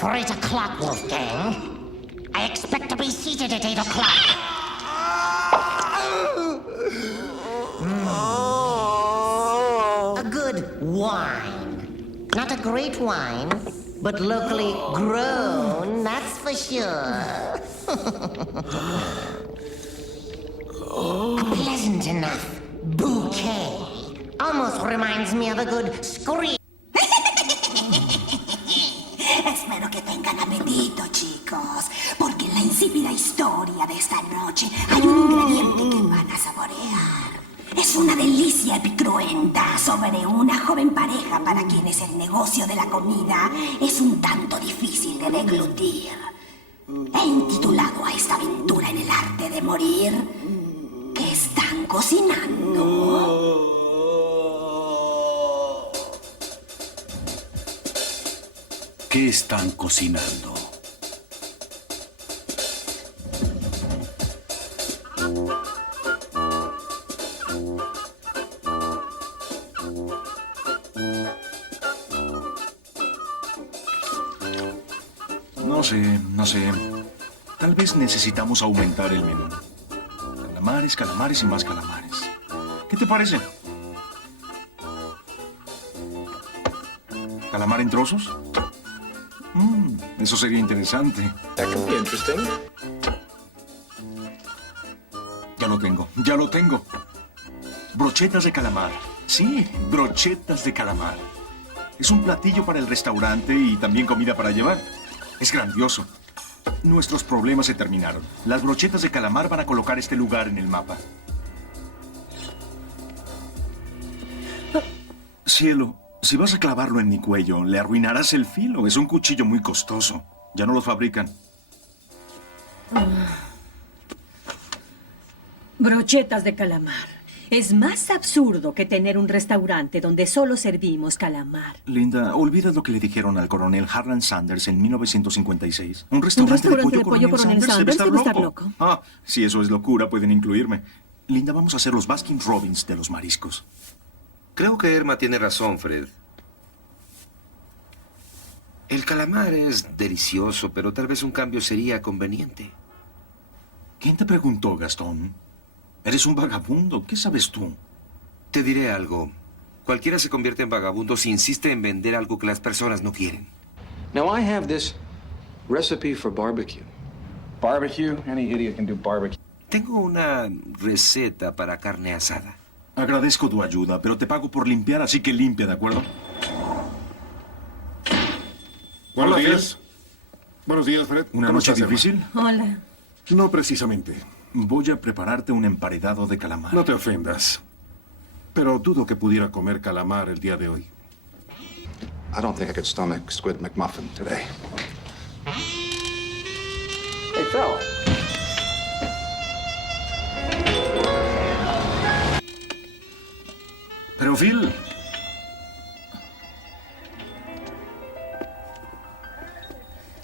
For 8 o'clock, Wolfgang. I expect to be seated at 8 o'clock. A good wine. Not a great wine, but locally grown, that's for sure. A pleasant enough bouquet. Almost reminds me of a good scream. Espero que tengan apetito, chicos, porque en la insípida historia de esta noche hay un ingrediente que van a saborear. Es una delicia epicruenta sobre una joven pareja para quienes el negocio de la comida es un tanto difícil de deglutir. He intitulado a esta aventura en el arte de morir ¿Qué están cocinando? ¿Qué están cocinando? No sé. Tal vez necesitamos aumentar el menú. Calamares, calamares y más calamares. ¿Qué te parece? ¿Calamar en trozos? Eso sería interesante. That could be interesting. Ya lo tengo. Brochetas de calamar. Sí, brochetas de calamar. Es un platillo para el restaurante y también comida para llevar. Es grandioso. Nuestros problemas se terminaron. Las brochetas de calamar van a colocar este lugar en el mapa. Cielo, si vas a clavarlo en mi cuello, le arruinarás el filo. Es un cuchillo muy costoso. Ya no lo fabrican. Brochetas de calamar. Es más absurdo que tener un restaurante donde solo servimos calamar. Linda, olvida lo que le dijeron al coronel Harlan Sanders en 1956. Un restaurante de pollo coronel Sanders debe estar loco. Ah, si eso es locura, pueden incluirme. Linda, vamos a hacer los Baskin Robbins de los mariscos. Creo que Irma tiene razón, Fred. El calamar es delicioso, pero tal vez un cambio sería conveniente. ¿Quién te preguntó, Gastón? Eres un vagabundo. ¿Qué sabes tú? Te diré algo. Cualquiera se convierte en vagabundo si insiste en vender algo que las personas no quieren. Now I have this recipe for barbecue. Barbecue? Any idiot can do barbecue. Tengo una receta para carne asada. Agradezco tu ayuda, pero te pago por limpiar, así que limpia, ¿de acuerdo? Buenos días. Buenos días, Fred. ¿Una noche difícil? Hola. No precisamente. Voy a prepararte un emparedado de calamar. No te ofendas. Pero dudo que pudiera comer calamar el día de hoy. I don't think I could stomach Squid McMuffin today. Hey, Phil. Pero, Phil...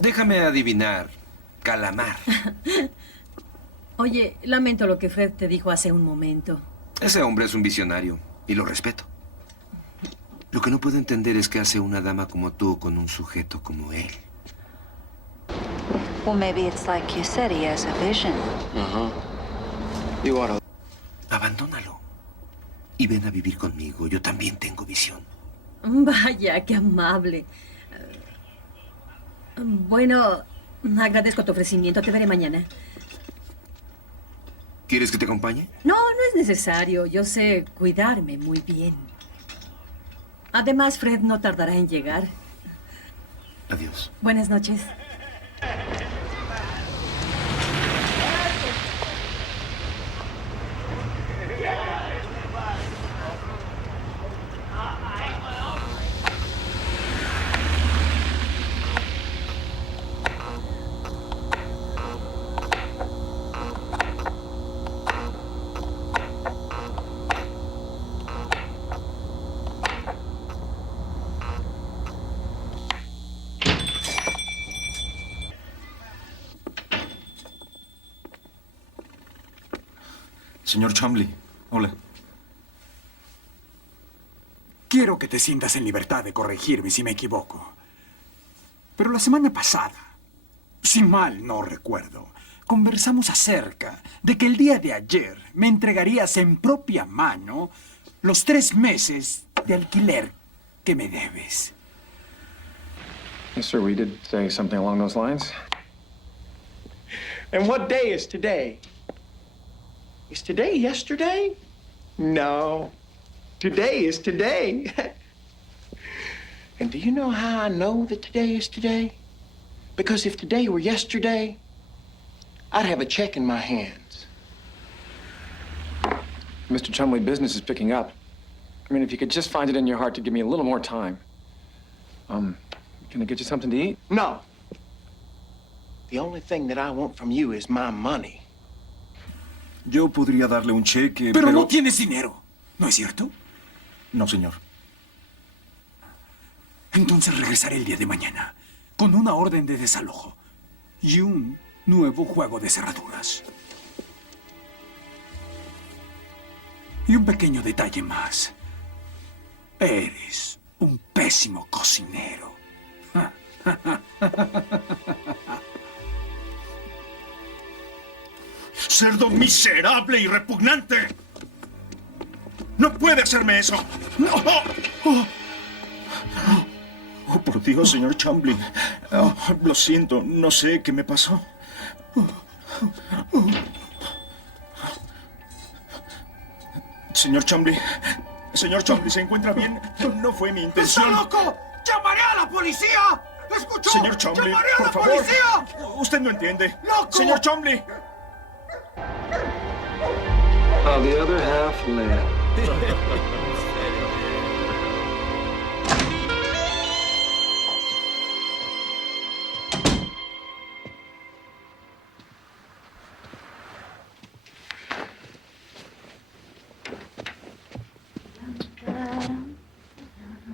Déjame adivinar. Calamar. Oye, lamento lo que Fred te dijo hace un momento. Ese hombre es un visionario, y lo respeto. Lo que no puedo entender es qué hace una dama como tú con un sujeto como él. Well, maybe it's like you said, he has a vision. You ought to... Abandónalo. Y ven a vivir conmigo. Yo también tengo visión. Vaya, qué amable. Bueno, agradezco tu ofrecimiento. Te veré mañana. ¿Quieres que te acompañe? No, no es necesario. Yo sé cuidarme muy bien. Además, Fred no tardará en llegar. Adiós. Buenas noches. Señor Chumley, hola. Quiero que te sientas en libertad de corregirme si me equivoco. Pero la semana pasada, si mal no recuerdo, conversamos acerca de que el día de ayer me entregarías en propia mano los 3 meses de alquiler que me debes. Yes, sir, we did say something along those lines. And what day is today? Is today yesterday? No. Today is today. And do you know how I know that today is today? Because if today were yesterday, I'd have a check in my hands. Mr. Chumley, business is picking up. I mean, if you could just find it in your heart to give me a little more time. Can I get you something to eat? No. The only thing that I want from you is my money. Yo podría darle un cheque, Pero no tienes dinero, ¿no es cierto? No, señor. Entonces regresaré el día de mañana con una orden de desalojo y un nuevo juego de cerraduras. Y un pequeño detalle más. Eres un pésimo cocinero. ¡Cerdo miserable y repugnante! ¡No puede hacerme eso! ¡No! Oh, por Dios, señor Chumley. Oh, lo siento, no sé qué me pasó. Señor Chumley, ¿se encuentra bien? No fue mi intención. ¡Está loco! ¡Llamaré a la policía! ¿Escuchó? Señor Chumley, ¡Llamaré a por la favor. policía! Usted no entiende. ¡Loco! Señor Chumley. While the other half left.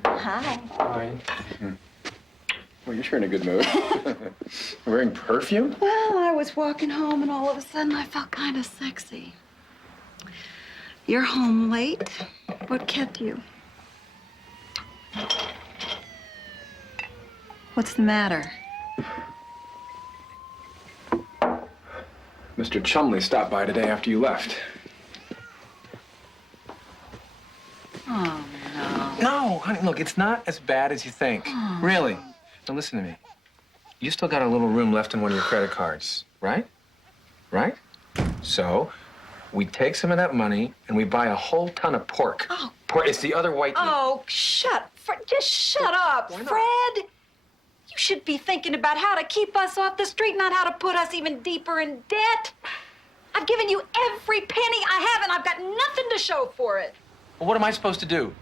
Hi. Hi. Well, you're sure in a good mood. Wearing perfume? Well, I was walking home and all of a sudden I felt kind of sexy. You're home late. What kept you? What's the matter? Mr. Chumley stopped by today after you left. Oh, no. No, honey, look, it's not as bad as you think. Really. Now, listen to me. You still got a little room left in one of your credit cards, right? Right? So, we take some of that money and we buy a whole ton of pork. Oh. Pork. It's the other white meat. Oh, just shut up, Why not? Fred. You should be thinking about how to keep us off the street, not how to put us even deeper in debt. I've given you every penny I have, and I've got nothing to show for it. Well, what am I supposed to do?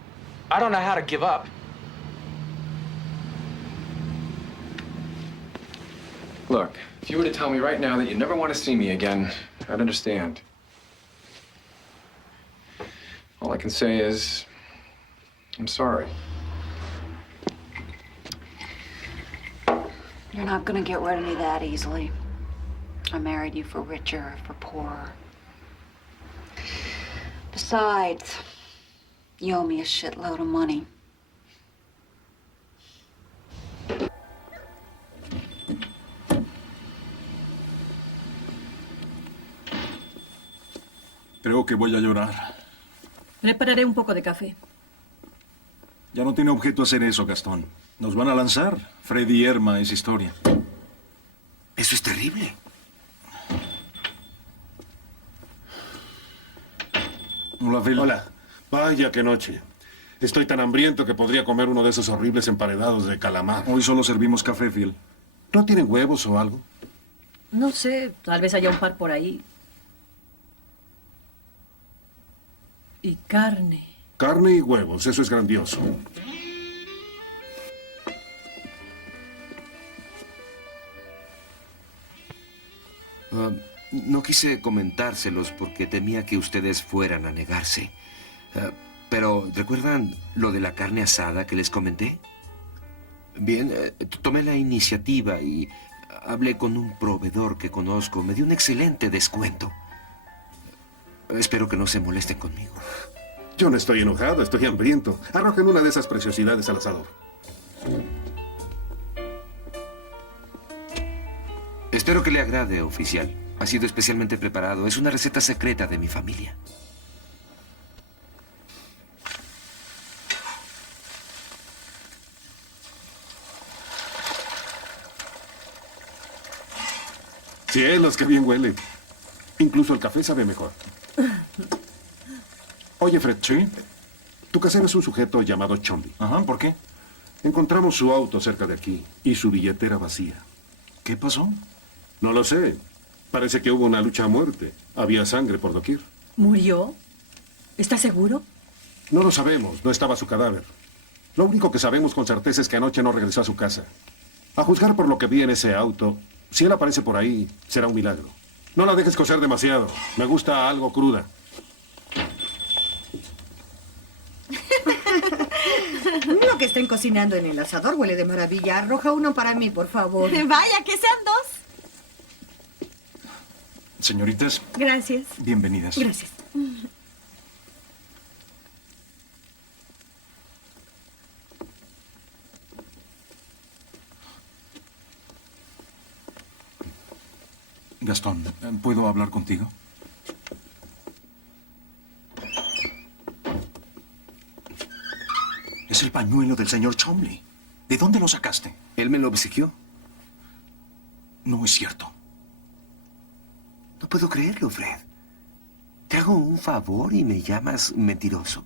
I don't know how to give up. Look, if you were to tell me right now that you never want to see me again, I'd understand. All I can say is, I'm sorry. You're not gonna get rid of me that easily. I married you for richer or for poorer. Besides, you owe me a shitload of money. Creo que voy a llorar. Prepararé un poco de café. Ya no tiene objeto hacer eso, Gastón. Nos van a lanzar. Freddy y Irma es historia. Eso es terrible. Hola, Phil. Hola. Vaya, qué noche. Estoy tan hambriento que podría comer uno de esos horribles emparedados de calamar. Hoy solo servimos café, Phil. ¿No tienen huevos o algo? No sé, tal vez haya un par por ahí. Y carne. Carne y huevos, eso es grandioso. No quise comentárselos porque temía que ustedes fueran a negarse. Pero, ¿recuerdan lo de la carne asada que les comenté? Bien, tomé la iniciativa y hablé con un proveedor que conozco. Me dio un excelente descuento. Espero que no se molesten conmigo. Yo no estoy enojado, estoy hambriento. Arrojen una de esas preciosidades al asador. Espero que le agrade, oficial. Ha sido especialmente preparado. Es una receta secreta de mi familia. Cielos, qué bien huele. Incluso el café sabe mejor. Oye, Fred. ¿Sí? Tu casero es un sujeto llamado Chomby. Ajá, ¿por qué? Encontramos su auto cerca de aquí y su billetera vacía. ¿Qué pasó? No lo sé. Parece que hubo una lucha a muerte. Había sangre por doquier. ¿Murió? ¿Estás seguro? No lo sabemos. No estaba su cadáver. Lo único que sabemos con certeza es que anoche no regresó a su casa. A juzgar por lo que vi en ese auto, si él aparece por ahí, será un milagro. No la dejes cocer demasiado. Me gusta algo cruda. Lo que estén cocinando en el asador huele de maravilla. Arroja uno para mí, por favor. Vaya, que sean dos. Señoritas, Gracias. bienvenidas. Gracias. Gastón, ¿puedo hablar contigo? Es el pañuelo del señor Chomley. ¿De dónde lo sacaste? ¿Él me lo obsequió? No es cierto. No puedo creerlo, Fred. Te hago un favor y me llamas mentiroso.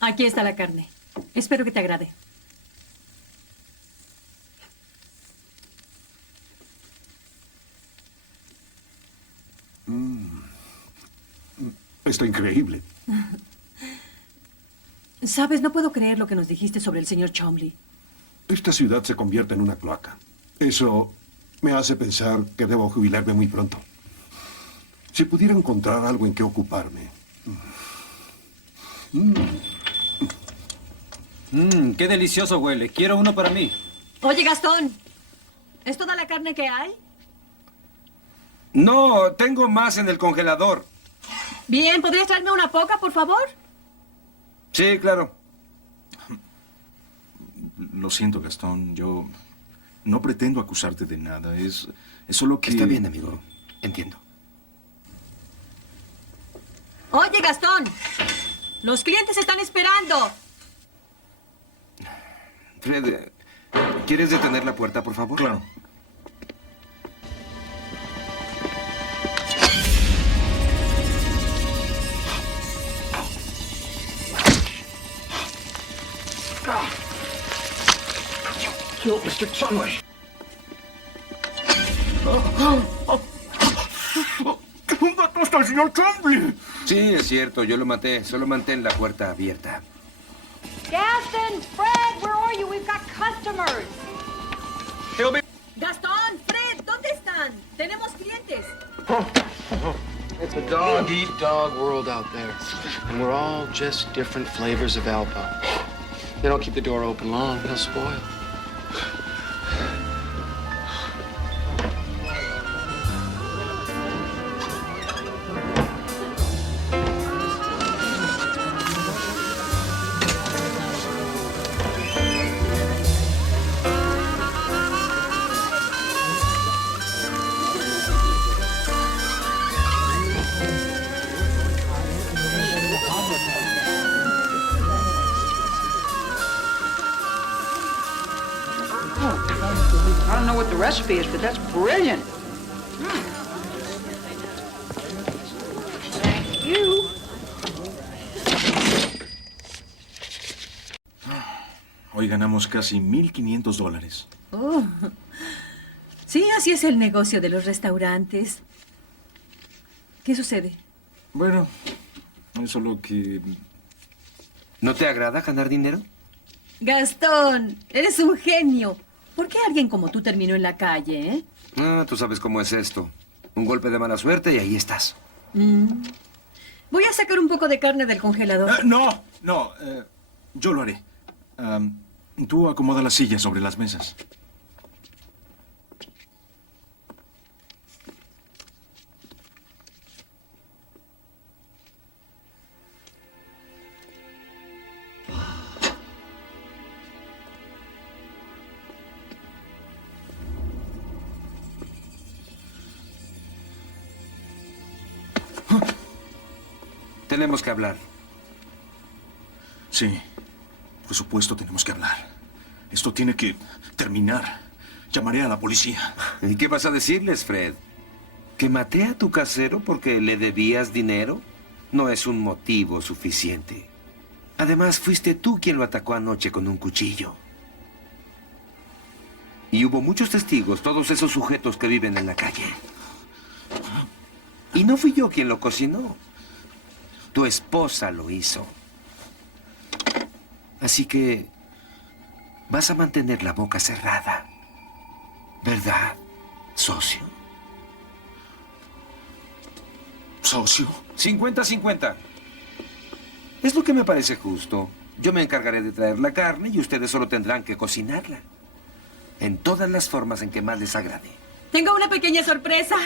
Aquí está la carne. Espero que te agrade. Está increíble. Sabes, no puedo creer lo que nos dijiste sobre el señor Chomley. Esta ciudad se convierte en una cloaca. Eso me hace pensar que debo jubilarme muy pronto. Si pudiera encontrar algo en qué ocuparme. Qué delicioso huele. Quiero uno para mí. Oye, Gastón, ¿es toda la carne que hay? No, tengo más en el congelador. Bien, ¿podrías traerme una poca, por favor? Sí, claro. Lo siento, Gastón. Yo no pretendo acusarte de nada. Es solo que... Está bien, amigo. Entiendo. Oye, Gastón, los clientes están esperando. Fred, ¿quieres detener la puerta, por favor? Claro. Kill Mr. Chumley. ¿Un gato hasta el señor Chomley? Sí, es cierto. Yo lo maté. Solo mantén la puerta abierta. Gaston, Fred, where are you? We've got customers. Gastón, Fred, ¿dónde están? Tenemos clientes. It's a dog-eat-dog world out there. And we're all just different flavors of Alpo. They don't keep the door open long, they'll spoil. I don't know what the recipe is, but that's brilliant. Thank you. Hoy ganamos casi $1,500. Oh. Sí, así es el negocio de los restaurantes. ¿Qué sucede? Bueno, es solo que... ¿No te agrada ganar dinero? Gastón, eres un genio. ¿Por qué alguien como tú terminó en la calle, eh? Ah, tú sabes cómo es esto. Un golpe de mala suerte y ahí estás. Voy a sacar un poco de carne del congelador. No, yo lo haré. Tú acomoda las sillas sobre las mesas. Tenemos que hablar. Sí, por supuesto tenemos que hablar. Esto tiene que terminar. Llamaré a la policía. ¿Y qué vas a decirles, Fred? ¿Que maté a tu casero porque le debías dinero? No es un motivo suficiente. Además, fuiste tú quien lo atacó anoche con un cuchillo. Y hubo muchos testigos, todos esos sujetos que viven en la calle. Y no fui yo quien lo cocinó. Tu esposa lo hizo. Así que vas a mantener la boca cerrada. ¿Verdad, socio? ¿Socio? 50-50. Es lo que me parece justo. Yo me encargaré de traer la carne y ustedes solo tendrán que cocinarla. En todas las formas en que más les agrade. Tengo una pequeña sorpresa.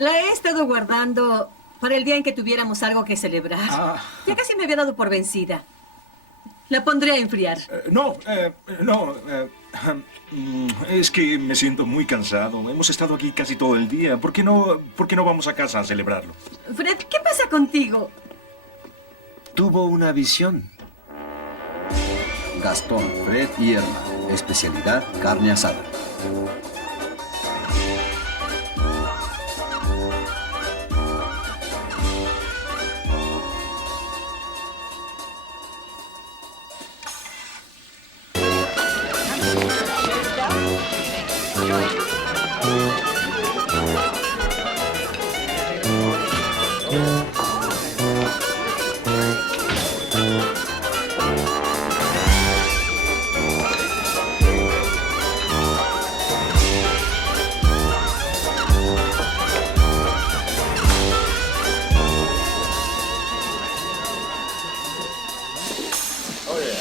La he estado guardando para el día en que tuviéramos algo que celebrar. Ya casi me había dado por vencida. La pondré a enfriar. No. Es que me siento muy cansado. Hemos estado aquí casi todo el día. ¿Por qué no vamos a casa a celebrarlo? Fred, ¿qué pasa contigo? Tuvo una visión. Gastón, Fred y Irma. Especialidad, carne asada.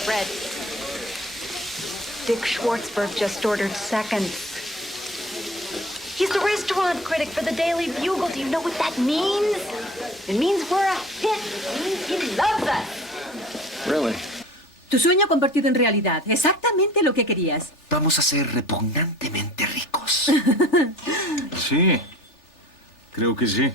Fred. Dick Schwartzberg just ordered seconds. He's the restaurant critic for the Daily Bugle. Do you know what that means? It means we're a hit. It means he loves us. Really? Tu sueño convertido en realidad. Exactamente lo que querías. Vamos a ser repugnantemente ricos. Sí, creo que sí.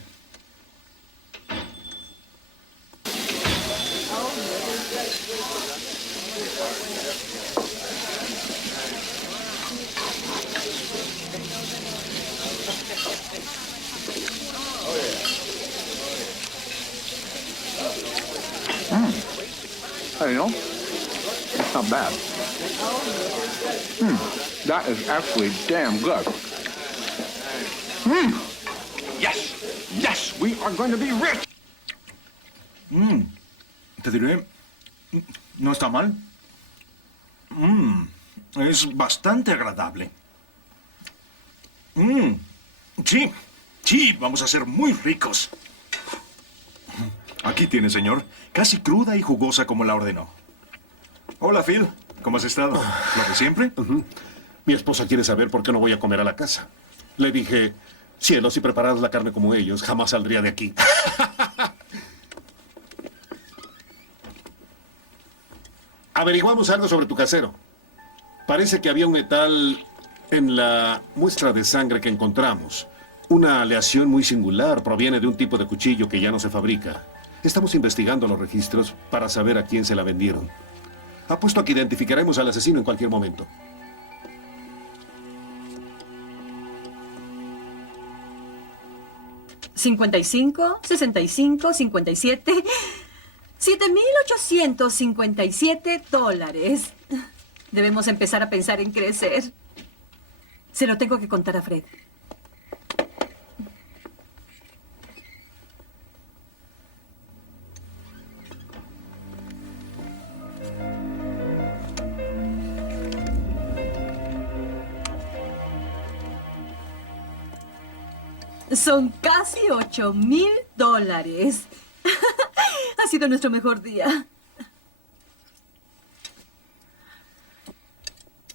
You know, it's not bad. That is actually damn good. Yes, yes, we are going to be rich. Te diré, no está mal. Es bastante agradable. Sí, vamos a ser muy ricos. Aquí tiene, señor. Casi cruda y jugosa como la ordenó. Hola, Phil. ¿Cómo has estado? ¿Lo de siempre? Mi esposa quiere saber por qué no voy a comer a la casa. Le dije, cielo, si prepararas la carne como ellos, jamás saldría de aquí. Averiguamos algo sobre tu casero. Parece que había un metal en la muestra de sangre que encontramos. Una aleación muy singular proviene de un tipo de cuchillo que ya no se fabrica. Estamos investigando los registros para saber a quién se la vendieron. Apuesto a que identificaremos al asesino en cualquier momento. $55, $65, $57... $7,857. Debemos empezar a pensar en crecer. Se lo tengo que contar a Fred. Son casi $8,000. Ha sido nuestro mejor día.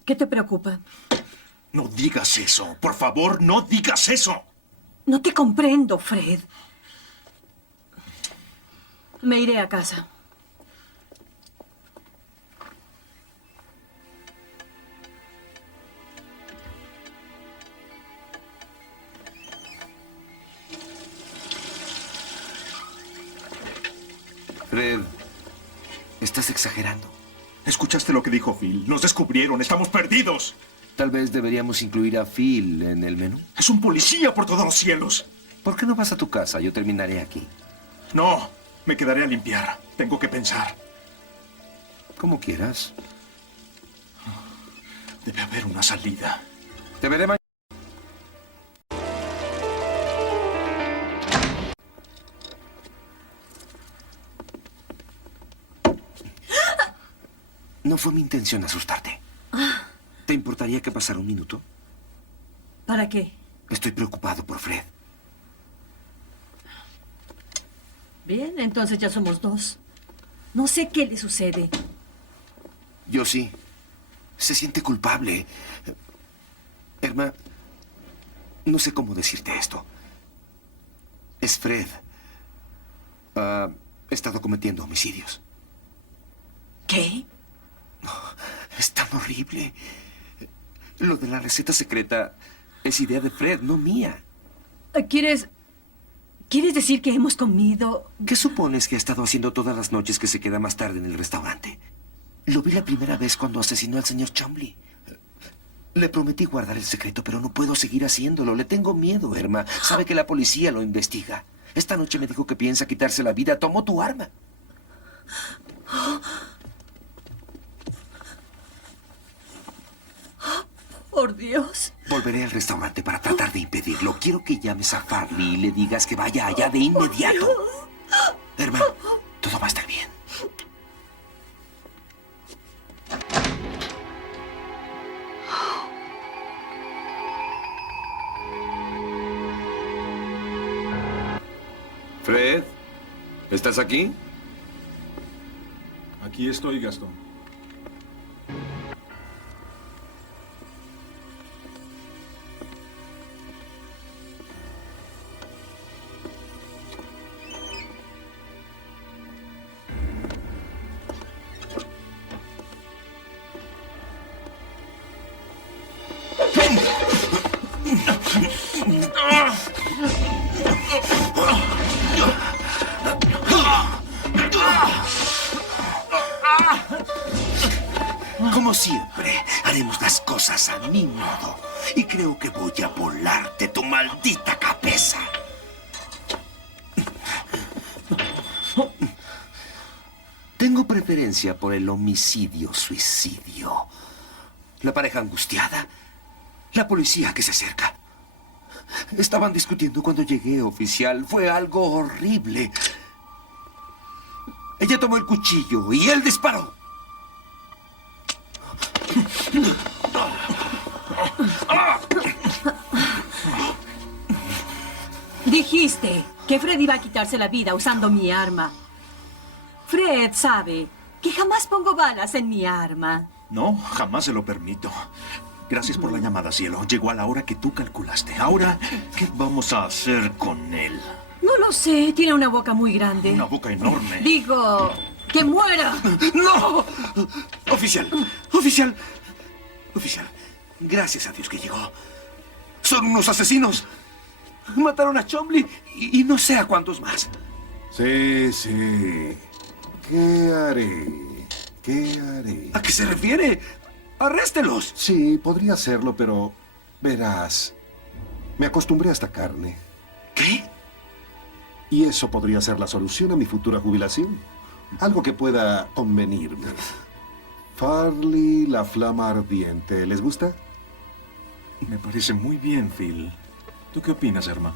¿Qué te preocupa? No digas eso. Por favor, no digas eso. No te comprendo, Fred. Me iré a casa. Fred, estás exagerando. ¿Escuchaste lo que dijo Phil? Nos descubrieron, estamos perdidos. Tal vez deberíamos incluir a Phil en el menú. Es un policía por todos los cielos. ¿Por qué no vas a tu casa? Yo terminaré aquí. No, me quedaré a limpiar. Tengo que pensar. Como quieras. Debe haber una salida. Te veré mañana. No fue mi intención asustarte. ¿Te importaría que pasara un minuto? ¿Para qué? Estoy preocupado por Fred. Bien, entonces ya somos dos. No sé qué le sucede. Yo sí. Se siente culpable. Irma, no sé cómo decirte esto. Es Fred. Ha estado cometiendo homicidios. ¿Qué? Es tan horrible. Lo de la receta secreta es idea de Fred, no mía. ¿Quieres decir que hemos comido? ¿Qué supones que ha estado haciendo todas las noches que se queda más tarde en el restaurante? Lo vi la primera vez cuando asesinó al señor Chumley. Le prometí guardar el secreto, pero no puedo seguir haciéndolo. Le tengo miedo, Irma. Sabe que la policía lo investiga. Esta noche me dijo que piensa quitarse la vida. Tomó tu arma. Por Dios. Volveré al restaurante para tratar de impedirlo. Quiero que llames a Farley y le digas que vaya allá de inmediato. Irma, todo va a estar bien. Fred, ¿estás aquí? Aquí estoy, Gastón. Como siempre, haremos las cosas a mi modo. Y creo que voy a volarte tu maldita cabeza. Tengo preferencia por el homicidio-suicidio. La pareja angustiada. La policía que se acerca. Estaban discutiendo cuando llegué, oficial. Fue algo horrible. Ella tomó el cuchillo y él disparó. Dijiste que Fred iba a quitarse la vida usando mi arma. Fred sabe que jamás pongo balas en mi arma. No, jamás se lo permito. Gracias por la llamada, cielo. Llegó a la hora que tú calculaste. Ahora, ¿qué vamos a hacer con él? No lo sé, tiene una boca muy grande. Una boca enorme. Digo, ¡que muera! ¡No! Oficial, oficial, oficial. Gracias a Dios que llegó. Son unos asesinos. Mataron a Chumley y no sé a cuántos más. Sí, sí. ¿Qué haré? ¿Qué haré? ¿A qué se refiere? ¡Arréstelos! Sí, podría hacerlo, pero verás, me acostumbré a esta carne. ¿Qué? Y eso podría ser la solución a mi futura jubilación. Algo que pueda convenirme. Farley, la flama ardiente. ¿Les gusta? Me parece muy bien, Phil. ¿Tú qué opinas, Irma?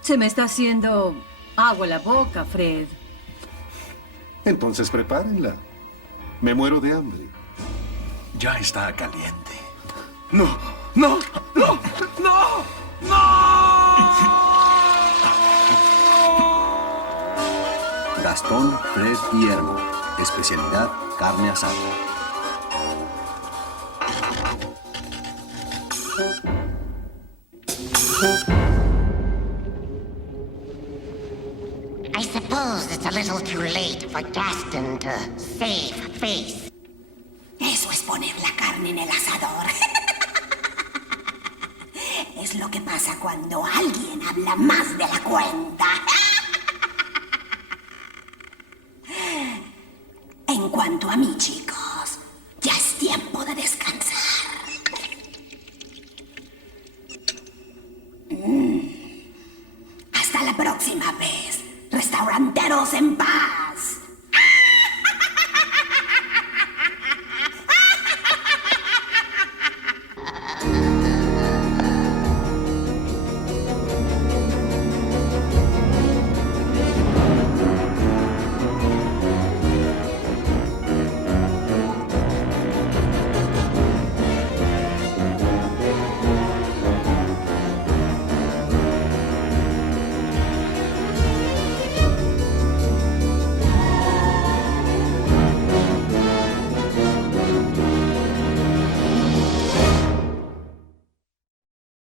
Se me está haciendo agua la boca, Fred. Entonces prepárenla. Me muero de hambre. Ya está caliente. No, no, no, no, no. Gastón, Fred y Ergo. Especialidad, carne asada. I suppose it's a little too late for Gaston to save face. Eso es poner la carne en el asador. Es lo que pasa cuando alguien habla más de la cuenta. quanto amici.